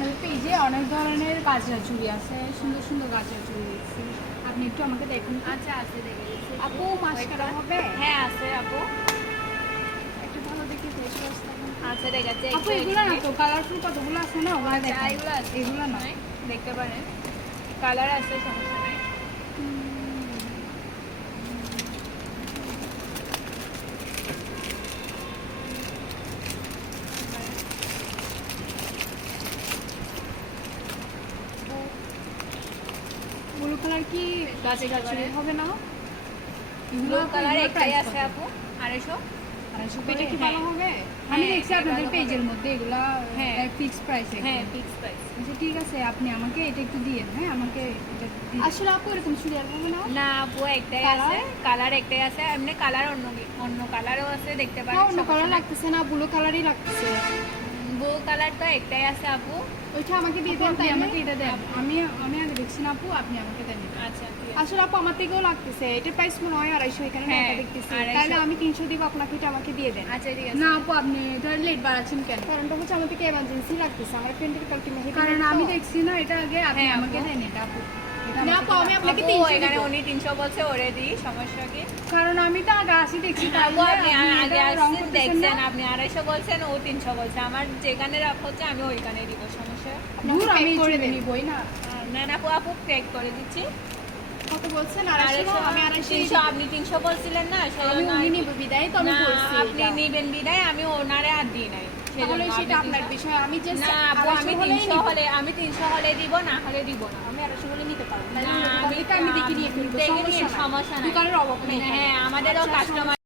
আপনাদের পেজে অনেক ধরনের গাজরা চুড়ি আছে, সুন্দর সুন্দর গাজরা চুড়ি দেখছি। আপনি একটু আমাকে দেখুন। আচ্ছা আছে, দেখে দিচ্ছি। আপু মাস্কারা হবে? হ্যাঁ আছে আপু। একটু ভালো দেখে ফেস ওয়াশ দেখান। আচ্ছা দেখাচ্ছি। আপু এগুলো না তো, কালারফুল কতগুলো আছে না, ওগুলো দেখান। এগুলো আছে, এগুলো না। দেখতে পারেন, কালার আছে, সমস্যা নাই। ব্লু কালার কি গাজরা চুড়ি হবে না? ব্লু কালার একটাই আছে আপু, 250। এটা কি হ্যাঁ। ভালো হবে? আমি হ্যাঁ, দেখছি এটা আপনাদের ভালো পেজের হবে। মধ্যে এগুলা হ্যাঁ। Fix price. হ্যাঁ ফিক্স প্রাইস। আচ্ছা ঠিক আছে, আপনি আমাকে এটা একটু দিয়েন। হ্যাঁ আমাকে এটা দিন। আসলে আপু এরকম চুড়ি আর হবে না? না আপু একটাই Colour? আছে, কালার একটাই আছে। এমনি কালার অন্য কালারও আছে, দেখতে পারেন। হ্যাঁ, অন্য কালার লাগতেছে না, ব্লু কালারই লাগতেছে। ব্লু কালার তো একটাই আছে আপু। ওইটা আমাকে দিয়ে দেন, তাই আমাকে এটা দেন। আমি আমি আগে দেখছি না আপু, আপনি আমাকে দেন এটা। আচ্ছা ঠিক আছে। আসলে আপু আমার থেকেও লাগতেছে, এটার প্রাইস মনে হয় 250, এখানে হ্যাঁ, টাকা দেখতেছি। 250 তাহলে আমি 300 দিব, আপনাকে এটা আমাকে দিয়ে দেন। আচ্ছা ঠিক আছে। না আপু, আপনি এটা লেট বাড়াচ্ছেন কেন? কারণটা হচ্ছে আমাকে এমার্জেন্সি লাগতেছে, আমার ফ্রেন্ডের কালকে মেহেদি। কারণ আমি দেখছি না এটা আগে, আপনি হ্যাঁ, আমাকে আপু। দেন এটা আপু। এটা না আমাকে আপু, আমি দেন। আপনাকে আপু, 300 এখানে দিব। উনি 300 বলছে, ওরে দিই, সমস্যা কি? কারণ আমি তো আগে আসি দেখছি, আপু তাহলে আপনি আপনি আগে এটা রং আসছেন, করতেছেন দেখছেন, না। আপনি 250 বলছেন, ও 300 বলছে। আমার যেখানে রাখা হচ্ছে আমি ওইখানে দিব, সমস্যা? দূর, আমি pack করে চুড়ি দেন। নিবই না। না না আপু, আপু প্যাক করে দিচ্ছি। কত বলছেন? 250? আমি 250 300, আপনি 300 বলছিলেন না, আমি সেজন্য উনি আর কি। নিব বিদায়, তো আমি না, বলছি আপনি এটা। নিবেন বিদায়, আমি ওনারে আর দিই নাই, তাহলে সেজন্য সেটা আপনি আপনার 300 বিষয়, আমি জাস্ট না আপু, আমি 300 হলে দিব, না হলে দিব না। আমি 250 হলে নিতে পারবো। না, আমি দেখে নিয়ে ফেলবো, দেখে নিয়ে সমস্যা নাই। সমস্যা নাই। দোকানের অভাব নেই। হ্যাঁ, আমাদেরও কাস্টমার